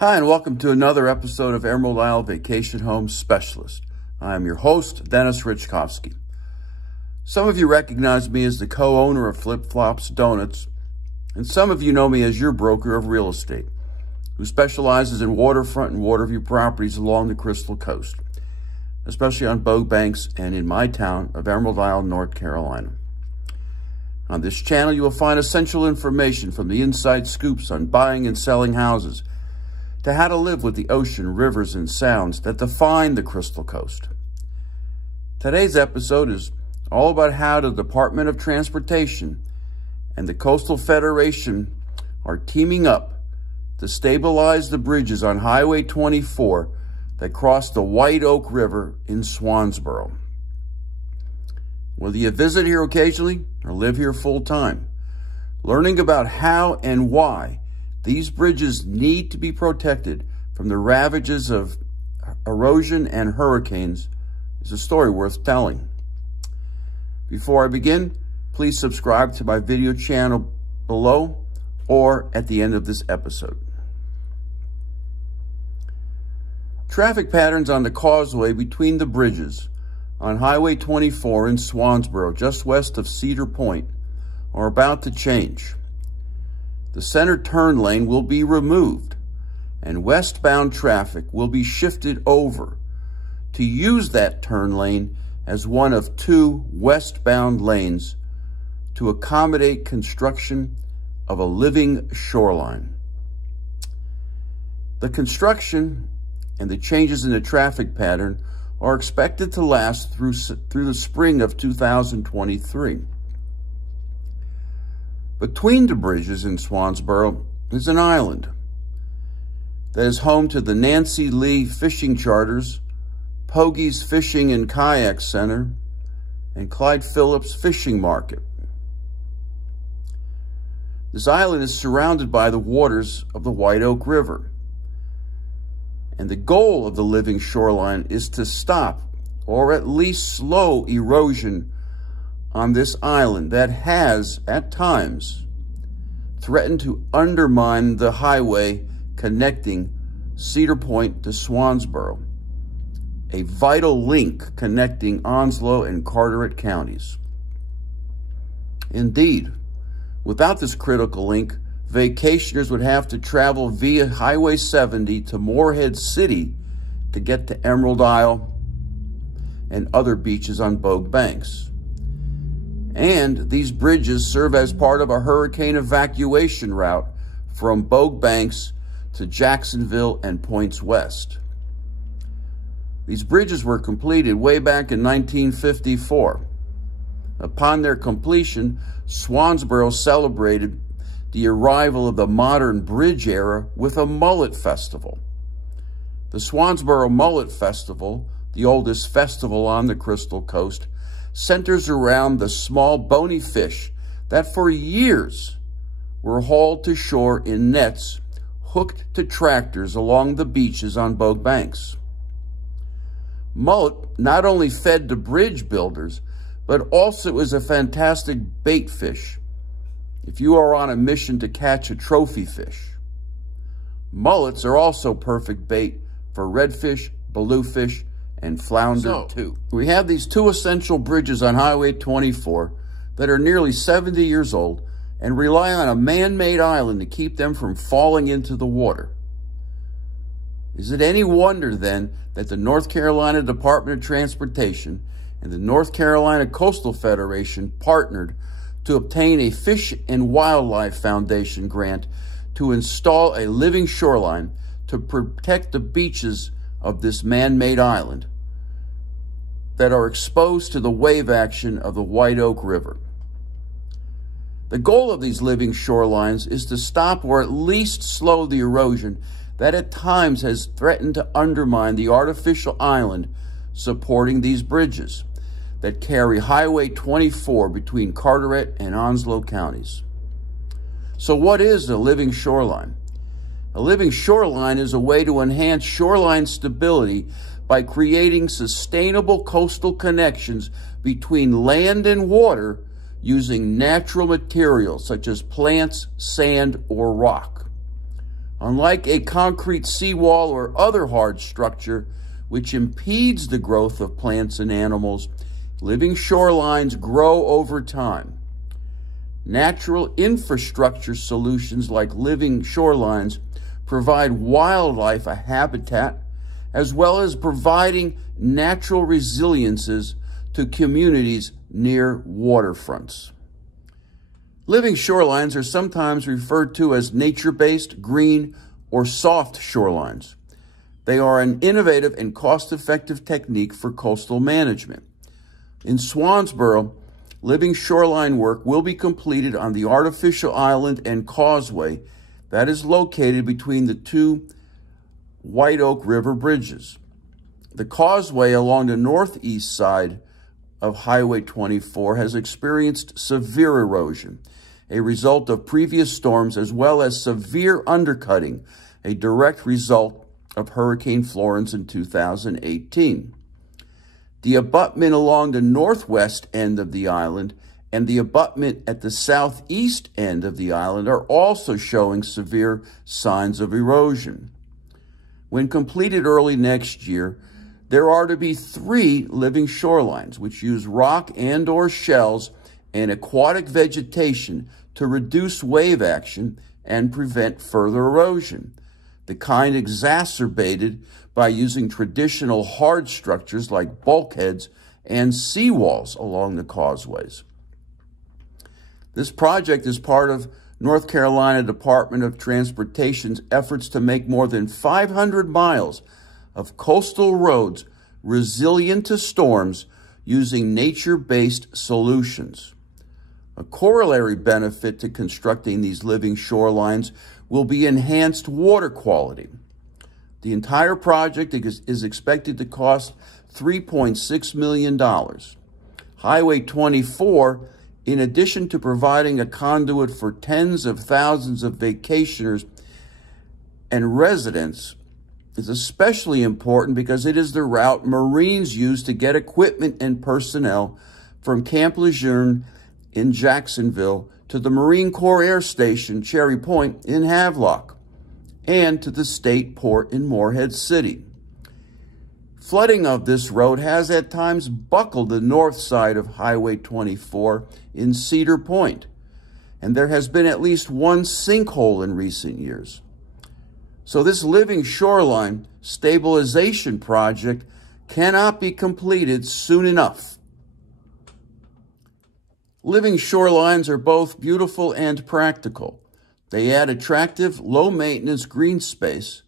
Hi, and welcome to another episode of Emerald Isle Vacation Home Specialist. I am your host, Dennis Richkovsky. Some of you recognize me as the co-owner of Flip Flops Donuts, and some of you know me as your broker of real estate, who specializes in waterfront and waterview properties along the Crystal Coast, especially on boat banks and in my town of Emerald Isle, North Carolina. On this channel, you will find essential information from the inside scoops on buying and selling houses, to how to live with the ocean, rivers, and sounds that define the Crystal Coast. Today's episode is all about how the Department of Transportation and the Coastal Federation are teaming up to stabilize the bridges on Highway 24 that cross the White Oak River in Swansboro. Whether you visit here occasionally or live here full-time, learning about how and why these bridges need to be protected from the ravages of erosion and hurricanes is a story worth telling. Before I begin, please subscribe to my video channel below or at the end of this episode. Traffic patterns on the causeway between the bridges on Highway 24 in Swansboro, just west of Cedar Point, are about to change. The center turn lane will be removed, and westbound traffic will be shifted over to use that turn lane as one of two westbound lanes to accommodate construction of a living shoreline. The construction and the changes in the traffic pattern are expected to last through the spring of 2023. Between the bridges in Swansboro is an island that is home to the Nancy Lee Fishing Charters, Pogie's Fishing and Kayak Center, and Clyde Phillips Fishing Market. This island is surrounded by the waters of the White Oak River, and the goal of the Living Shoreline is to stop or at least slow erosion on this island that has, at times, threatened to undermine the highway connecting Cedar Point to Swansboro, a vital link connecting Onslow and Carteret Counties. Indeed, without this critical link, vacationers would have to travel via Highway 70 to Morehead City to get to Emerald Isle and other beaches on boat banks. And these bridges serve as part of a hurricane evacuation route from Bogue Banks to Jacksonville and Points West. These bridges were completed way back in 1954. Upon their completion, Swansboro celebrated the arrival of the modern bridge era with a mullet festival. The Swansboro Mullet Festival, the oldest festival on the Crystal Coast, centers around the small bony fish that for years were hauled to shore in nets hooked to tractors along the beaches on Bogue Banks. Mullet not only fed the bridge builders, but also is a fantastic bait fish if you are on a mission to catch a trophy fish. Mullets are also perfect bait for redfish, bluefish, and flounder too. We have these two essential bridges on Highway 24 that are nearly 70 years old and rely on a man-made island to keep them from falling into the water. Is it any wonder then that the North Carolina Department of Transportation and the North Carolina Coastal Federation partnered to obtain a Fish and Wildlife Foundation grant to install a living shoreline to protect the beaches of this man-made island that are exposed to the wave action of the White Oak River. The goal of these living shorelines is to stop or at least slow the erosion that at times has threatened to undermine the artificial island supporting these bridges that carry Highway 24 between Carteret and Onslow counties. So what is a living shoreline? A living shoreline is a way to enhance shoreline stability by creating sustainable coastal connections between land and water using natural materials such as plants, sand, or rock. Unlike a concrete seawall or other hard structure which impedes the growth of plants and animals, living shorelines grow over time. Natural infrastructure solutions like living shorelines provide wildlife a habitat, as well as providing natural resiliences to communities near waterfronts. Living shorelines are sometimes referred to as nature-based, green, or soft shorelines. They are an innovative and cost-effective technique for coastal management. In Swansboro, living shoreline work will be completed on the artificial island and causeway that is located between the two White Oak River bridges. The causeway along the northeast side of Highway 24 has experienced severe erosion, a result of previous storms, as well as severe undercutting, a direct result of Hurricane Florence in 2018. The abutment along the northwest end of the island and the abutment at the southeast end of the island are also showing severe signs of erosion. When completed early next year, there are to be 3 living shorelines, which use rock and/or shells and aquatic vegetation to reduce wave action and prevent further erosion, the kind exacerbated by using traditional hard structures like bulkheads and seawalls along the causeways. This project is part of North Carolina Department of Transportation's efforts to make more than 500 miles of coastal roads resilient to storms using nature-based solutions. A corollary benefit to constructing these living shorelines will be enhanced water quality. The entire project is expected to cost $3.6 million. Highway 24, in addition to providing a conduit for tens of thousands of vacationers and residents, is especially important because it is the route Marines use to get equipment and personnel from Camp Lejeune in Jacksonville to the Marine Corps Air Station, Cherry Point in Havelock, and to the state port in Morehead City. Flooding of this road has at times buckled the north side of Highway 24 in Cedar Point, and there has been at least 1 sinkhole in recent years. So this living shoreline stabilization project cannot be completed soon enough. Living shorelines are both beautiful and practical. They add attractive, low-maintenance green space,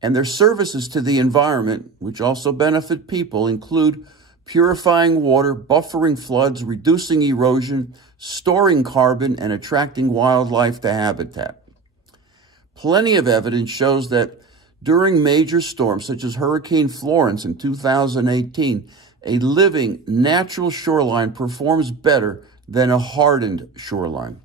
and their services to the environment, which also benefit people, include purifying water, buffering floods, reducing erosion, storing carbon, and attracting wildlife to habitat. Plenty of evidence shows that during major storms, such as Hurricane Florence in 2018, a living, natural shoreline performs better than a hardened shoreline.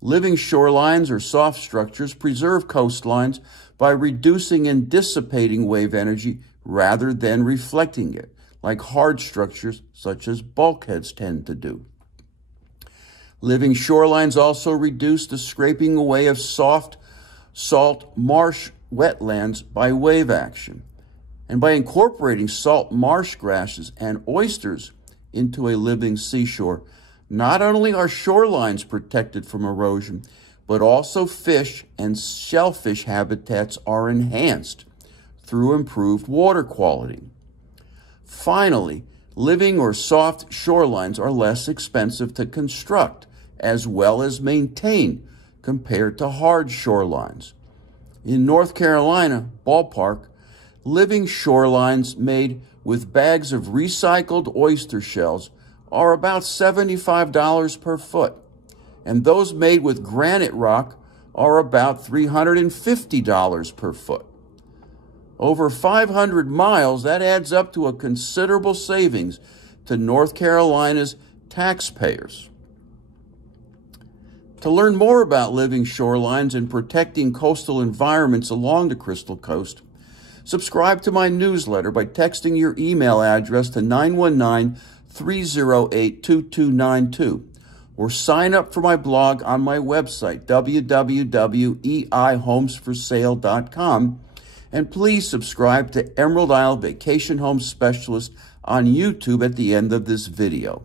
Living shorelines or soft structures preserve coastlines by reducing and dissipating wave energy rather than reflecting it, like hard structures such as bulkheads tend to do. Living shorelines also reduce the scraping away of soft salt marsh wetlands by wave action. And by incorporating salt marsh grasses and oysters into a living seashore, not only are shorelines protected from erosion, but also fish and shellfish habitats are enhanced through improved water quality. Finally, living or soft shorelines are less expensive to construct as well as maintain compared to hard shorelines. In North Carolina, ballpark, living shorelines made with bags of recycled oyster shells are about $75 per foot, and those made with granite rock are about $350 per foot. Over 500 miles, that adds up to a considerable savings to North Carolina's taxpayers. To learn more about living shorelines and protecting coastal environments along the Crystal Coast, subscribe to my newsletter by texting your email address to 919-308-2292 or sign up for my blog on my website, www.eihomesforsale.com, and please subscribe to Emerald Isle Vacation Home Specialist on YouTube at the end of this video.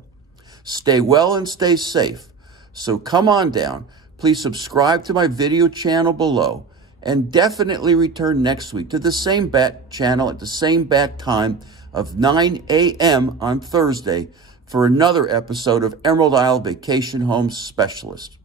Stay well and stay safe. So come on down. Please subscribe to my video channel below, and definitely return next week to the same bat channel at the same bat time of 9 a.m. on Thursday for another episode of Emerald Isle Vacation Home Specialist.